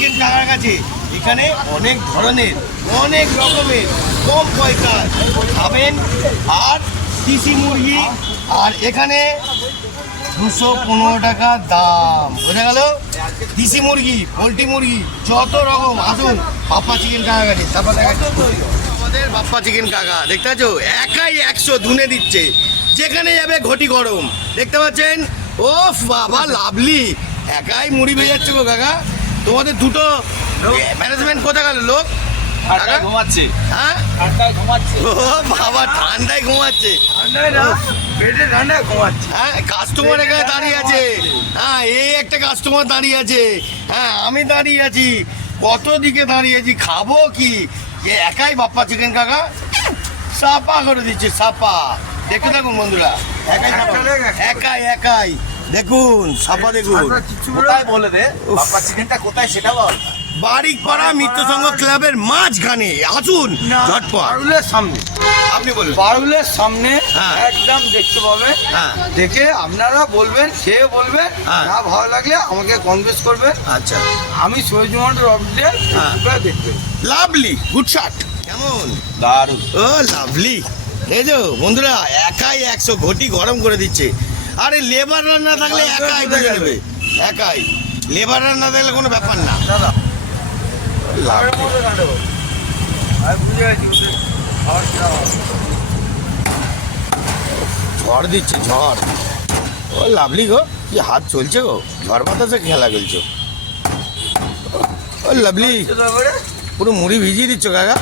Chicken কাকার কাছে এখানে অনেক ধরনের অনেক রকমের কম পয়সায় খাবেন। আর দেশি মুরগি, আর এখানে 215 টাকা দাম, বোঝা গেল? দেশি মুরগি, পোলট্রি মুরগি, যত রকম। আসুন বাপ্পা চিকেন কাকা কাছে, তারপর দেখাচ্ছি আমাদের বাপ্পা চিকেন কাকা। দেখতে পাচ্ছ একাই 100 ধুনে দিচ্ছে, যেখানে যাবে ঘটি গরম। দেখতে পাচ্ছেন? ও বাবা লাভলি, একাই মুড়ি ভেজাচ্ছে গো কাকা। তোমাদের দুটো ম্যানেজমেন্ট কোথায় গেল লোক? ঘুমাচ্ছে। হ্যাঁ ও বাবা, ঠান্ডায় ঘুমাচ্ছে। হ্যাঁ, কাস্টমার এখানে দাঁড়িয়ে আছে। হ্যাঁ, এই একটা কাস্টমার দাঁড়িয়ে আছে। হ্যাঁ, আমি দাঁড়িয়ে আছি, কত দিকে দাঁড়িয়ে আছি। খাবো কি? একাই বাপ্পা চিকেন কাকা সাপা করে দিচ্ছে, সাপা। দেখতে থাকুন বন্ধুরা, একাই একাই দেখুন, সাপা দেখুন। কোথায় বলে দে বাপ্পা চিকেনটা কোথায় সেটা বল। বারিকপাড়া মিত্র সংঘ ক্লাবের মাঝখানে। আসুন ঝটপট। বারুলের সামনে, আপনি বলুন। বারুলের সামনে হ্যাঁ। একদম দেখতে পাবেন। হ্যাঁ। দেখে আপনারা বলবেন, সে বলবেন, হ্যাঁ। না ভালো লাগলে আমাকে কনভিন্স করবেন। আচ্ছা, আমি সৈজুমানের অপডেট হ্যাঁ। দেখবেন। Lovely, good shot. কেমন? দারুণ। ও লাভলি, এই যে বন্ধুরা একাই 100 ঘটি গরম করে দিচ্ছে। আরে লেবার না থাকলে একাই বুঝে নেবে, একাই। লেবার না থাকলে কোনো ব্যাপার না। দাদা লাভলি। আমি বুঝে গেছি ওদের খাবার কিরকম হবে। ঝড় দিচ্ছে, ঝড়। ও লাভলি গো, কি হাত চলছে গো, ঝড় বাতাসে খেলা খেলছো। ও লাভলি, তারপরে পুরো মুড়ি ভিজিয়ে দিচ্ছ কাকা।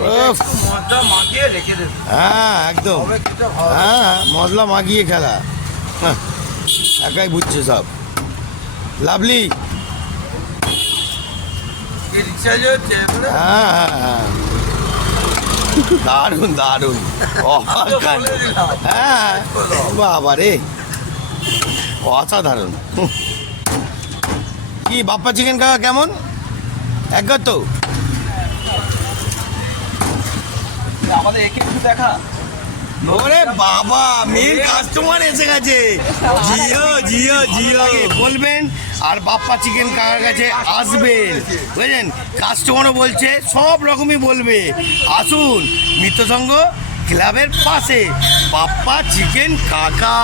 উফ, মজা মাখিয়ে রেখে দেবে, হ্যাঁ একদম। তবে কিছুটা ভালো। হ্যাঁ, মশলা মাখিয়ে খেলা। হ্যাঁ, একাই বুঝছে সব। লাভলি। কি রিচার্জ হচ্ছে এবারে? হ্যাঁ হ্যাঁ হ্যাঁ, দারুণ দারুণ, অসাধারণ। বলে দিলাম। হ্যাঁ বাবা রে, অসাধারণ। কি বাপ্পা চিকেন কাকা কেমন? একবার তো আমাদের একে একটু দেখা। ওরে বাবা, মেন কাস্টমার এসে গেছে। জিও জিও জিও বলবেন, আর বাপ্পা চিকেন কাকার কাছে আসবেন, বুঝলেন? কাস্টমারও বলছে, সব রকমই বলবে। আসুন মিত্রসংঘ ক্লাবের পাশে বাপ্পা চিকেন কাকা।